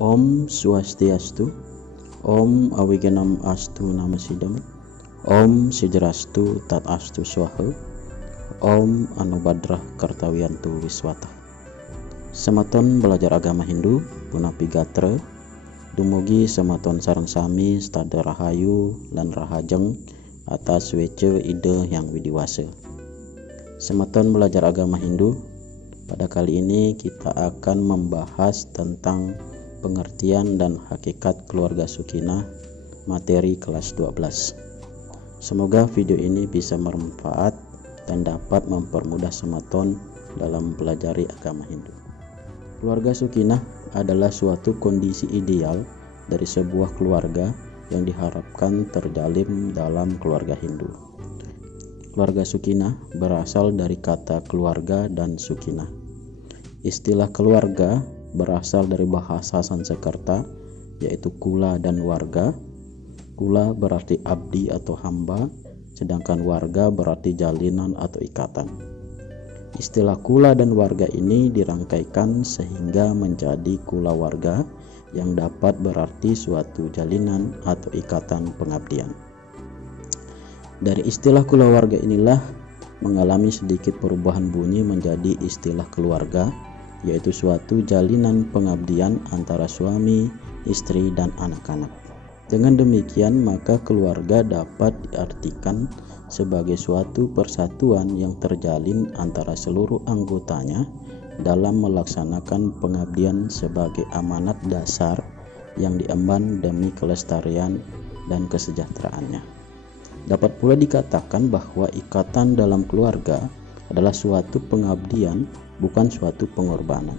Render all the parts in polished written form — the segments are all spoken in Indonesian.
Om Swastiastu, Om Awiganam Astu Namasidam, Om Sijarastu Tat Astu Swaha, Om Anubadrah Kartawiyantu Wiswata. Sematon belajar agama Hindu punapi gatra, dumugi sematon sareng sami stada rahayu lan rahajeng atas wece ide yang widiwasa. Sematon belajar agama Hindu, pada kali ini kita akan membahas tentang pengertian dan hakikat keluarga Sukinah, materi kelas 12. Semoga video ini bisa bermanfaat dan dapat mempermudah sematon dalam mempelajari agama Hindu. Keluarga Sukinah adalah suatu kondisi ideal dari sebuah keluarga yang diharapkan terjalin dalam keluarga Hindu. Keluarga Sukinah berasal dari kata keluarga dan Sukinah. Istilah keluarga berasal dari bahasa Sanskerta, yaitu kula dan warga. Kula berarti abdi atau hamba, sedangkan warga berarti jalinan atau ikatan. Istilah kula dan warga ini dirangkaikan sehingga menjadi kula warga yang dapat berarti suatu jalinan atau ikatan pengabdian. Dari istilah kula warga inilah mengalami sedikit perubahan bunyi menjadi istilah keluarga, yaitu suatu jalinan pengabdian antara suami, istri, dan anak-anak. Dengan demikian, maka keluarga dapat diartikan sebagai suatu persatuan yang terjalin antara seluruh anggotanya dalam melaksanakan pengabdian sebagai amanat dasar yang diemban demi kelestarian dan kesejahteraannya. Dapat pula dikatakan bahwa ikatan dalam keluarga adalah suatu pengabdian, bukan suatu pengorbanan.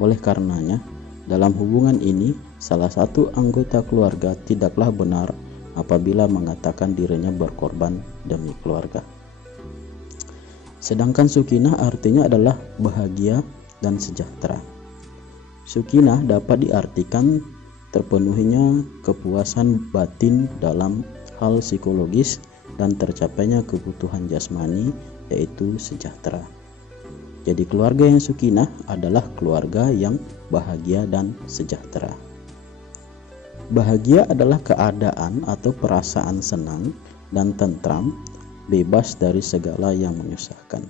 Oleh karenanya, dalam hubungan ini, salah satu anggota keluarga tidaklah benar apabila mengatakan dirinya berkorban demi keluarga. Sedangkan Sukinah artinya adalah bahagia dan sejahtera. Sukinah dapat diartikan terpenuhinya kepuasan batin dalam hal psikologis dan tercapainya kebutuhan jasmani, yaitu sejahtera. Jadi keluarga yang Sukinah adalah keluarga yang bahagia dan sejahtera. Bahagia adalah keadaan atau perasaan senang dan tentram, bebas dari segala yang menyusahkan.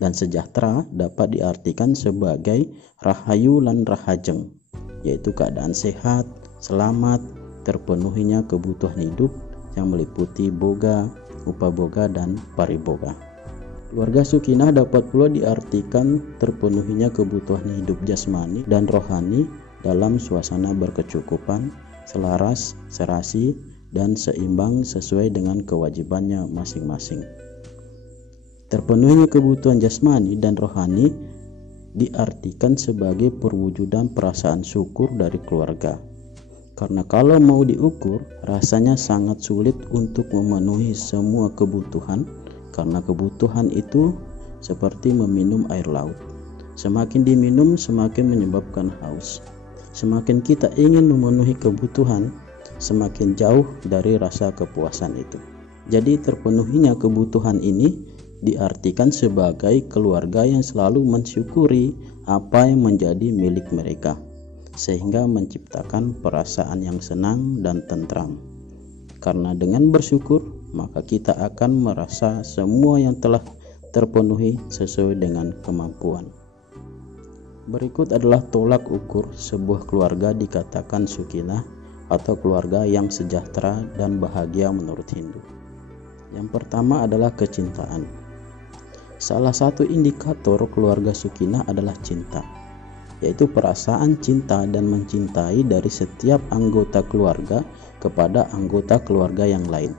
Dan sejahtera dapat diartikan sebagai rahayu lan rahajeng, yaitu keadaan sehat, selamat, terpenuhinya kebutuhan hidup yang meliputi boga, upaboga, dan pariboga. Keluarga Sukinah dapat pula diartikan terpenuhinya kebutuhan hidup jasmani dan rohani dalam suasana berkecukupan, selaras, serasi, dan seimbang sesuai dengan kewajibannya masing-masing. Terpenuhinya kebutuhan jasmani dan rohani diartikan sebagai perwujudan perasaan syukur dari keluarga. Karena kalau mau diukur, rasanya sangat sulit untuk memenuhi semua kebutuhan, karena kebutuhan itu seperti meminum air laut. Semakin diminum, semakin menyebabkan haus. Semakin kita ingin memenuhi kebutuhan, semakin jauh dari rasa kepuasan itu. Jadi terpenuhinya kebutuhan ini diartikan sebagai keluarga yang selalu mensyukuri apa yang menjadi milik mereka, sehingga menciptakan perasaan yang senang dan tentram. Karena dengan bersyukur, maka kita akan merasa semua yang telah terpenuhi sesuai dengan kemampuan. Berikut adalah tolak ukur sebuah keluarga dikatakan Sukinah atau keluarga yang sejahtera dan bahagia menurut Hindu. Yang pertama adalah kecintaan. Salah satu indikator keluarga Sukinah adalah cinta, yaitu perasaan cinta dan mencintai dari setiap anggota keluarga kepada anggota keluarga yang lain.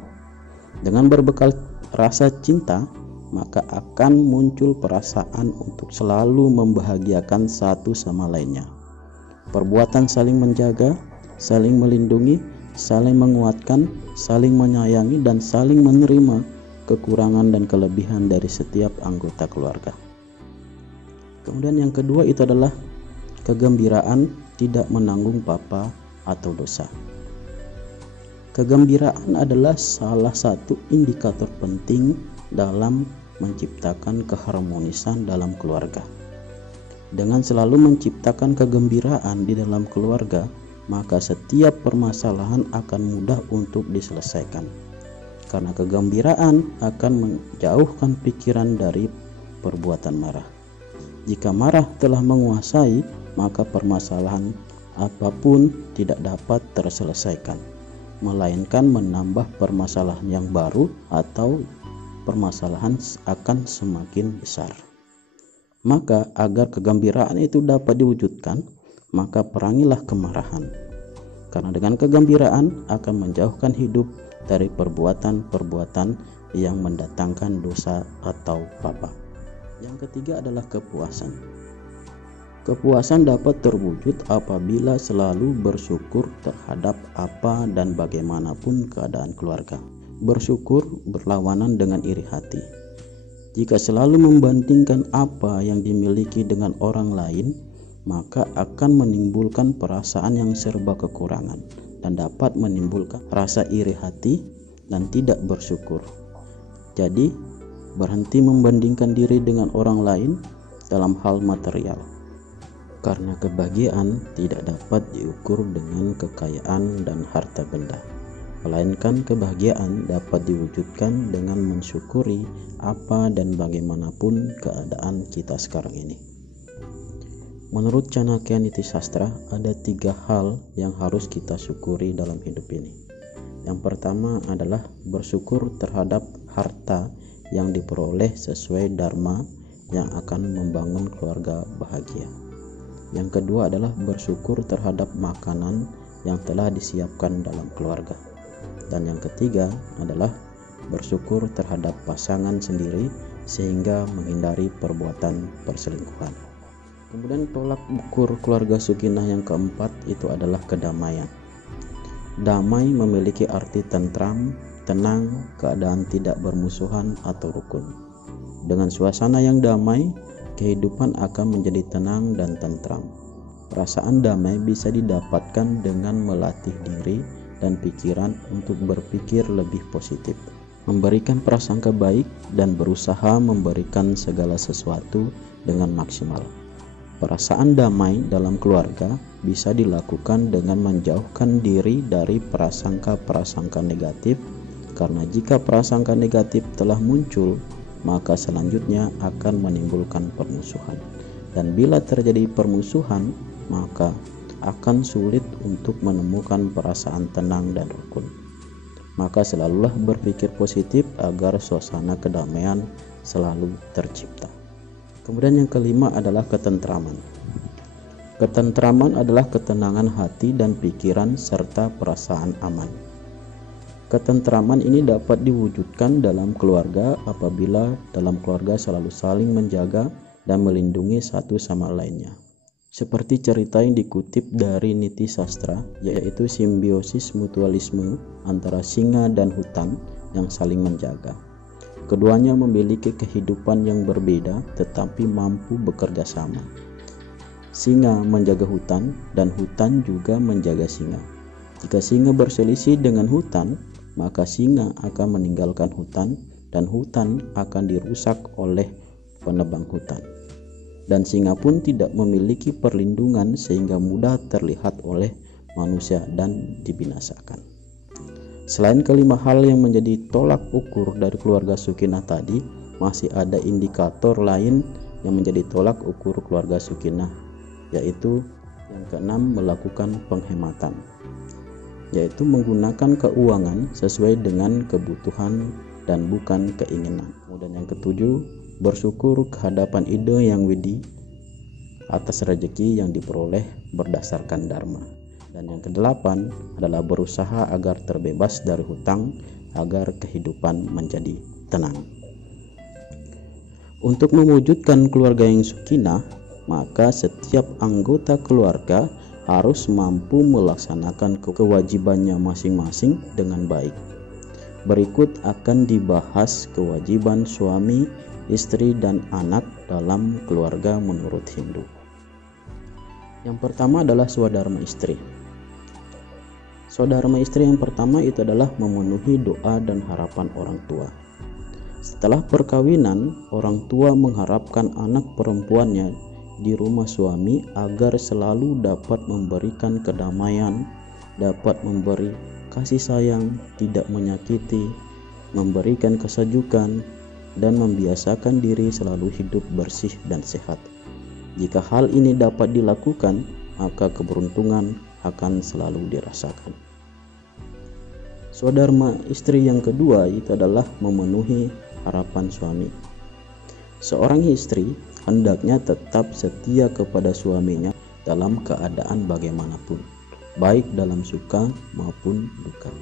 Dengan berbekal rasa cinta, maka akan muncul perasaan untuk selalu membahagiakan satu sama lainnya. Perbuatan saling menjaga, saling melindungi, saling menguatkan, saling menyayangi, dan saling menerima kekurangan dan kelebihan dari setiap anggota keluarga. Kemudian yang kedua itu adalah kegembiraan, tidak menanggung papa atau dosa. Kegembiraan adalah salah satu indikator penting dalam menciptakan keharmonisan dalam keluarga. Dengan selalu menciptakan kegembiraan di dalam keluarga, maka setiap permasalahan akan mudah untuk diselesaikan. Karena kegembiraan akan menjauhkan pikiran dari perbuatan marah. Jika marah telah menguasai, maka permasalahan apapun tidak dapat terselesaikan, melainkan menambah permasalahan yang baru atau permasalahan akan semakin besar. Maka agar kegembiraan itu dapat diwujudkan, maka perangilah kemarahan. Karena dengan kegembiraan akan menjauhkan hidup dari perbuatan-perbuatan yang mendatangkan dosa atau papa. Yang ketiga adalah kepuasan. Kepuasan dapat terwujud apabila selalu bersyukur terhadap apa dan bagaimanapun keadaan keluarga. Bersyukur berlawanan dengan iri hati. Jika selalu membandingkan apa yang dimiliki dengan orang lain, maka akan menimbulkan perasaan yang serba kekurangan dan dapat menimbulkan rasa iri hati dan tidak bersyukur. Jadi, berhenti membandingkan diri dengan orang lain dalam hal material. Karena kebahagiaan tidak dapat diukur dengan kekayaan dan harta benda, melainkan kebahagiaan dapat diwujudkan dengan mensyukuri apa dan bagaimanapun keadaan kita sekarang ini. Menurut Chanakya Niti Sastra, ada 3 hal yang harus kita syukuri dalam hidup ini. Yang pertama adalah bersyukur terhadap harta yang diperoleh sesuai dharma yang akan membangun keluarga bahagia. Yang kedua adalah bersyukur terhadap makanan yang telah disiapkan dalam keluarga. Dan yang ketiga adalah bersyukur terhadap pasangan sendiri sehingga menghindari perbuatan perselingkuhan. Kemudian tolak ukur keluarga Sukinah yang keempat itu adalah kedamaian. Damai memiliki arti tentram, tenang, keadaan tidak bermusuhan atau rukun. Dengan suasana yang damai, kehidupan akan menjadi tenang dan tentram. Perasaan damai bisa didapatkan dengan melatih diri dan pikiran untuk berpikir lebih positif, memberikan prasangka baik, dan berusaha memberikan segala sesuatu dengan maksimal. Perasaan damai dalam keluarga bisa dilakukan dengan menjauhkan diri dari prasangka-prasangka negatif, karena jika prasangka negatif telah muncul, maka selanjutnya akan menimbulkan permusuhan. Dan bila terjadi permusuhan, maka akan sulit untuk menemukan perasaan tenang dan rukun. Maka selalulah berpikir positif agar suasana kedamaian selalu tercipta. Kemudian yang kelima adalah ketentraman. Ketentraman adalah ketenangan hati dan pikiran serta perasaan aman. Ketentraman ini dapat diwujudkan dalam keluarga apabila dalam keluarga selalu saling menjaga dan melindungi satu sama lainnya. Seperti cerita yang dikutip dari Niti Sastra, yaitu simbiosis mutualisme antara singa dan hutan yang saling menjaga. Keduanya memiliki kehidupan yang berbeda tetapi mampu bekerja sama. Singa menjaga hutan dan hutan juga menjaga singa. Jika singa berselisih dengan hutan, maka singa akan meninggalkan hutan dan hutan akan dirusak oleh penebang hutan. Dan singa pun tidak memiliki perlindungan sehingga mudah terlihat oleh manusia dan dibinasakan. Selain kelima hal yang menjadi tolak ukur dari keluarga Sukinah tadi, masih ada indikator lain yang menjadi tolak ukur keluarga Sukinah, yaitu yang keenam, melakukan penghematan, yaitu menggunakan keuangan sesuai dengan kebutuhan dan bukan keinginan. Kemudian yang ketujuh, bersyukur kehadapan ide yang widhi atas rezeki yang diperoleh berdasarkan dharma. Dan yang kedelapan adalah berusaha agar terbebas dari hutang agar kehidupan menjadi tenang. Untuk mewujudkan keluarga yang sukinah, maka setiap anggota keluarga harus mampu melaksanakan kewajibannya masing-masing dengan baik. Berikut akan dibahas kewajiban suami, istri, dan anak dalam keluarga menurut Hindu. Yang pertama adalah swadharma istri. Swadharma istri yang pertama itu adalah memenuhi doa dan harapan orang tua. Setelah perkawinan, orang tua mengharapkan anak perempuannya di rumah suami agar selalu dapat memberikan kedamaian, dapat memberi kasih sayang, tidak menyakiti, memberikan kesejukan, dan membiasakan diri selalu hidup bersih dan sehat. Jika hal ini dapat dilakukan, maka keberuntungan akan selalu dirasakan. Swadharma istri yang kedua itu adalah memenuhi harapan suami. Seorang istri hendaknya tetap setia kepada suaminya dalam keadaan bagaimanapun, baik dalam suka maupun duka.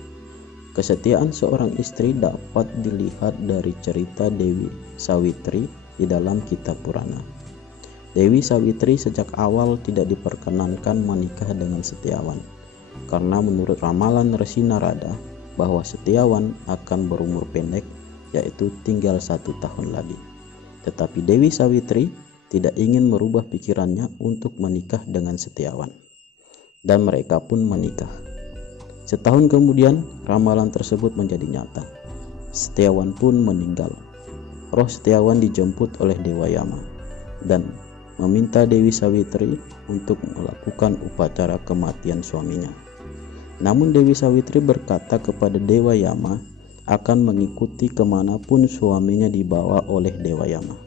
Kesetiaan seorang istri dapat dilihat dari cerita Dewi Sawitri di dalam kitab Purana. Dewi Sawitri sejak awal tidak diperkenankan menikah dengan Setiawan, karena menurut ramalan Resi Narada bahwa Setiawan akan berumur pendek, yaitu tinggal 1 tahun lagi. Tetapi Dewi Sawitri tidak ingin merubah pikirannya untuk menikah dengan Setiawan, dan mereka pun menikah. Setahun kemudian ramalan tersebut menjadi nyata. Setiawan pun meninggal. Roh Setiawan dijemput oleh Dewa Yama dan meminta Dewi Sawitri untuk melakukan upacara kematian suaminya. Namun Dewi Sawitri berkata kepada Dewa Yama akan mengikuti kemanapun suaminya dibawa oleh Dewa Yama.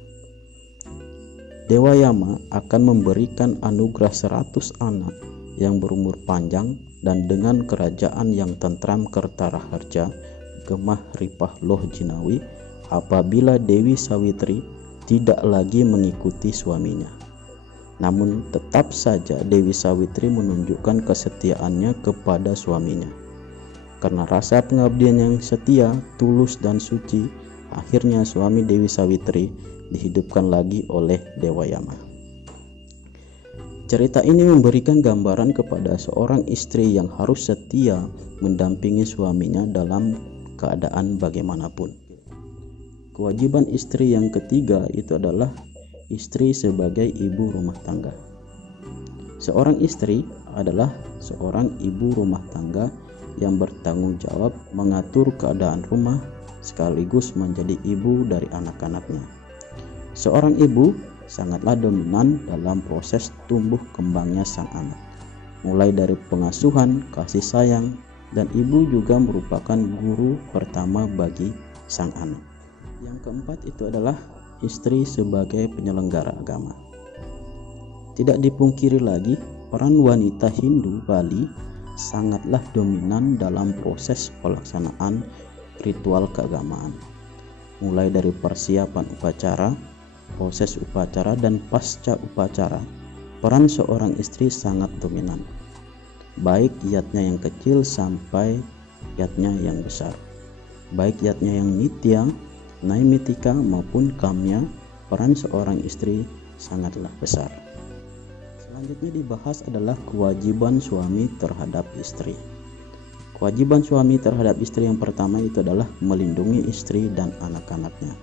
Dewa Yama akan memberikan anugerah 100 anak yang berumur panjang dan dengan kerajaan yang tentram Kertaraharja, Gemah Ripah Loh Jinawi, apabila Dewi Sawitri tidak lagi mengikuti suaminya. Namun tetap saja Dewi Sawitri menunjukkan kesetiaannya kepada suaminya. Karena rasa pengabdian yang setia, tulus, dan suci, akhirnya suami Dewi Sawitri dihidupkan lagi oleh Dewa Yama. Cerita ini memberikan gambaran kepada seorang istri yang harus setia mendampingi suaminya dalam keadaan bagaimanapun. Kewajiban istri yang ketiga itu adalah istri sebagai ibu rumah tangga. Seorang istri adalah seorang ibu rumah tangga yang bertanggung jawab mengatur keadaan rumah sekaligus menjadi ibu dari anak-anaknya. Seorang ibu sangatlah dominan dalam proses tumbuh kembangnya sang anak, mulai dari pengasuhan, kasih sayang, dan ibu juga merupakan guru pertama bagi sang anak. Yang keempat itu adalah istri sebagai penyelenggara agama. Tidak dipungkiri lagi, peran wanita Hindu Bali sangatlah dominan dalam proses pelaksanaan ritual keagamaan, mulai dari persiapan upacara, proses upacara, dan pasca upacara. Peran seorang istri sangat dominan, baik yatnya yang kecil sampai yatnya yang besar, baik yatnya yang nitya, naimitika maupun kamya. Peran seorang istri sangatlah besar. Selanjutnya dibahas adalah kewajiban suami terhadap istri. Kewajiban suami terhadap istri yang pertama itu adalah melindungi istri dan anak-anaknya.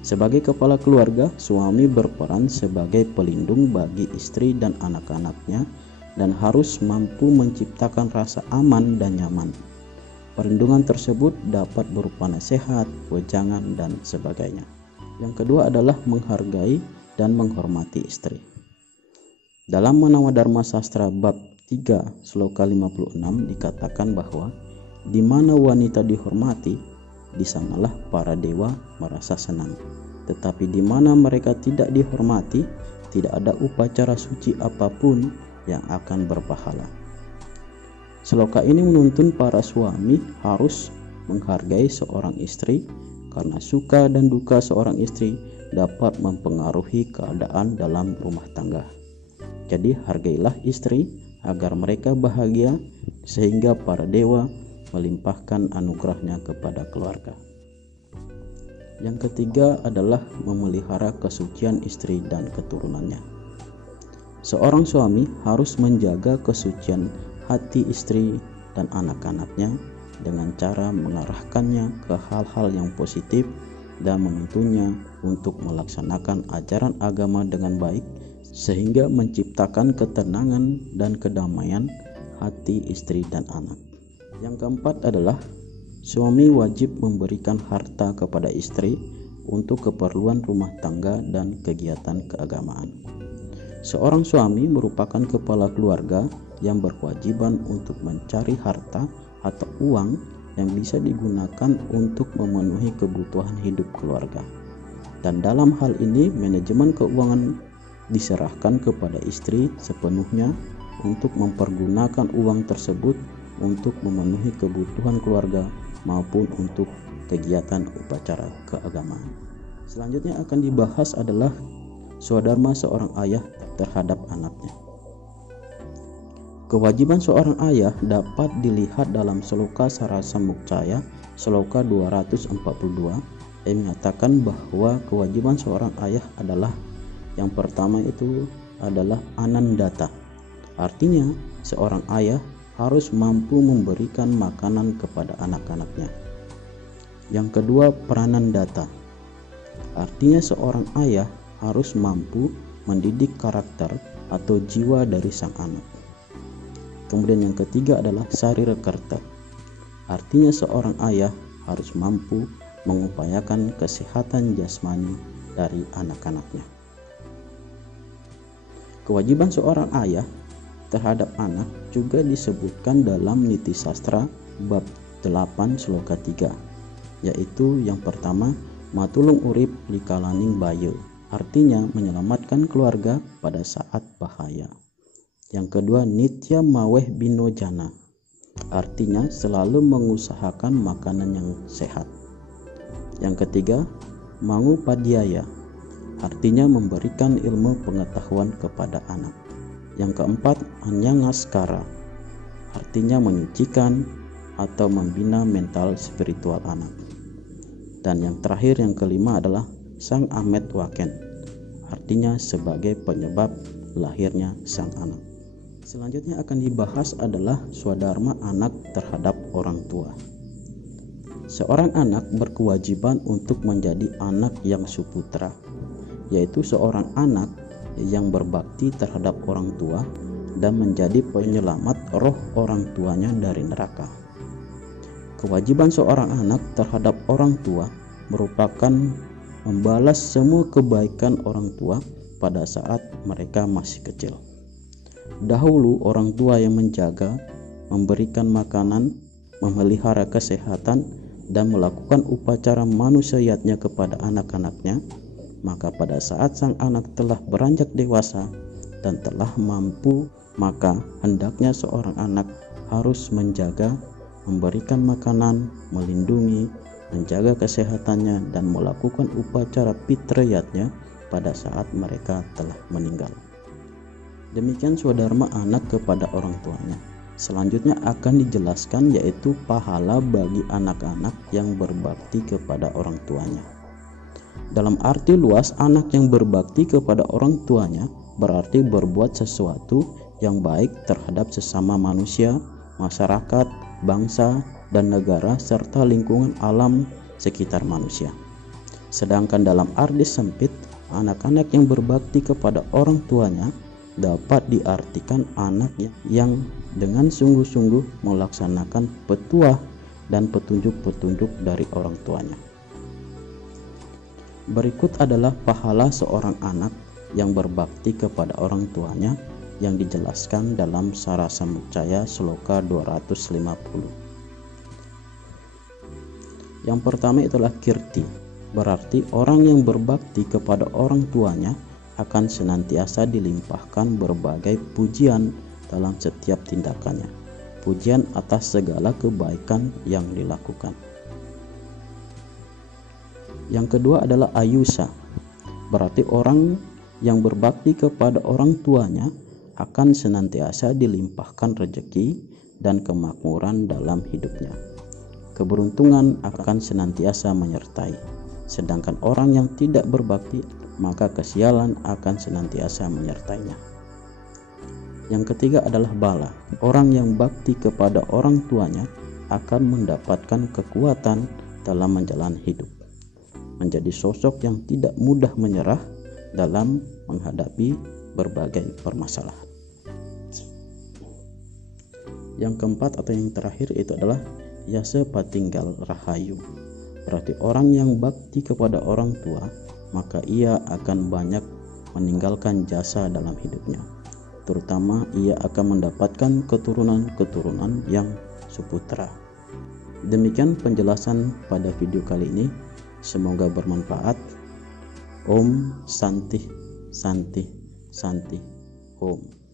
Sebagai kepala keluarga, suami berperan sebagai pelindung bagi istri dan anak-anaknya dan harus mampu menciptakan rasa aman dan nyaman. Perlindungan tersebut dapat berupa nasihat, wejangan, dan sebagainya. Yang kedua adalah menghargai dan menghormati istri. Dalam Manawa Dharma Sastra bab 3 sloka 56 dikatakan bahwa di mana wanita dihormati, di sanalah para dewa merasa senang. Tetapi di mana mereka tidak dihormati, tidak ada upacara suci apapun yang akan berpahala. Sloka ini menuntun para suami harus menghargai seorang istri karena suka dan duka seorang istri dapat mempengaruhi keadaan dalam rumah tangga. Jadi hargailah istri agar mereka bahagia sehingga para dewa melimpahkan anugerahnya kepada keluarga. Yang ketiga adalah memelihara kesucian istri dan keturunannya. Seorang suami harus menjaga kesucian hati istri dan anak-anaknya dengan cara mengarahkannya ke hal-hal yang positif dan menuntunnya untuk melaksanakan ajaran agama dengan baik sehingga menciptakan ketenangan dan kedamaian hati istri dan anak. Yang keempat adalah suami wajib memberikan harta kepada istri untuk keperluan rumah tangga dan kegiatan keagamaan. Seorang suami merupakan kepala keluarga yang berkewajiban untuk mencari harta atau uang yang bisa digunakan untuk memenuhi kebutuhan hidup keluarga. Dan dalam hal ini manajemen keuangan diserahkan kepada istri sepenuhnya untuk mempergunakan uang tersebut untuk memenuhi kebutuhan keluarga maupun untuk kegiatan upacara keagamaan. Selanjutnya akan dibahas adalah swadharma seorang ayah terhadap anaknya. Kewajiban seorang ayah dapat dilihat dalam Sloka Sarasa Mukcaya Sloka 242 yang mengatakan bahwa kewajiban seorang ayah adalah yang pertama itu adalah anandata. Artinya seorang ayah harus mampu memberikan makanan kepada anak-anaknya. Yang kedua, pranandata. Artinya seorang ayah harus mampu mendidik karakter atau jiwa dari sang anak. Kemudian yang ketiga adalah sarirakarta. Artinya seorang ayah harus mampu mengupayakan kesehatan jasmani dari anak-anaknya. Kewajiban seorang ayah terhadap anak juga disebutkan dalam Niti Sastra bab 8 Sloka 3, yaitu yang pertama, matulung urip likalaning bayu. Artinya menyelamatkan keluarga pada saat bahaya. Yang kedua, nitya maweh binojana. Artinya selalu mengusahakan makanan yang sehat. Yang ketiga, mangu padiaya. Artinya memberikan ilmu pengetahuan kepada anak. Yang keempat, anyangaskara. Artinya menyucikan atau membina mental spiritual anak. Dan yang terakhir, yang kelima adalah sang Ahmed Waken, artinya sebagai penyebab lahirnya sang anak. Selanjutnya akan dibahas adalah swadharma anak terhadap orang tua. Seorang anak berkewajiban untuk menjadi anak yang suputra, yaitu seorang anak yang berbakti terhadap orang tua dan menjadi penyelamat roh orang tuanya dari neraka. Kewajiban seorang anak terhadap orang tua merupakan membalas semua kebaikan orang tua pada saat mereka masih kecil. Dahulu orang tua yang menjaga, memberikan makanan, memelihara kesehatan, dan melakukan upacara manusiatnya kepada anak-anaknya, maka pada saat sang anak telah beranjak dewasa dan telah mampu, maka hendaknya seorang anak harus menjaga, memberikan makanan, melindungi, menjaga kesehatannya, dan melakukan upacara pitrayatnya pada saat mereka telah meninggal. Demikian swadharma anak kepada orang tuanya. Selanjutnya akan dijelaskan yaitu pahala bagi anak-anak yang berbakti kepada orang tuanya. Dalam arti luas, anak yang berbakti kepada orang tuanya berarti berbuat sesuatu yang baik terhadap sesama manusia, masyarakat, bangsa, dan negara serta lingkungan alam sekitar manusia. Sedangkan dalam arti sempit, anak-anak yang berbakti kepada orang tuanya dapat diartikan anak yang dengan sungguh-sungguh melaksanakan petuah dan petunjuk-petunjuk dari orang tuanya. Berikut adalah pahala seorang anak yang berbakti kepada orang tuanya yang dijelaskan dalam Sarasa Mukcaya Sloka 250. Yang pertama itulah kirti, berarti orang yang berbakti kepada orang tuanya akan senantiasa dilimpahkan berbagai pujian dalam setiap tindakannya, pujian atas segala kebaikan yang dilakukan. Yang kedua adalah ayusa, berarti orang yang berbakti kepada orang tuanya akan senantiasa dilimpahkan rezeki dan kemakmuran dalam hidupnya. Keberuntungan akan senantiasa menyertai. Sedangkan orang yang tidak berbakti, maka kesialan akan senantiasa menyertainya. Yang ketiga adalah bala. Orang yang bakti kepada orang tuanya akan mendapatkan kekuatan dalam menjalani hidup, menjadi sosok yang tidak mudah menyerah dalam menghadapi berbagai permasalahan. Yang keempat atau yang terakhir itu adalah yasa patinggal rahayu, berarti orang yang bakti kepada orang tua maka ia akan banyak meninggalkan jasa dalam hidupnya. Terutama ia akan mendapatkan keturunan-keturunan yang seputra. Demikian penjelasan pada video kali ini. Semoga bermanfaat. Om Santi Santi Santi Om.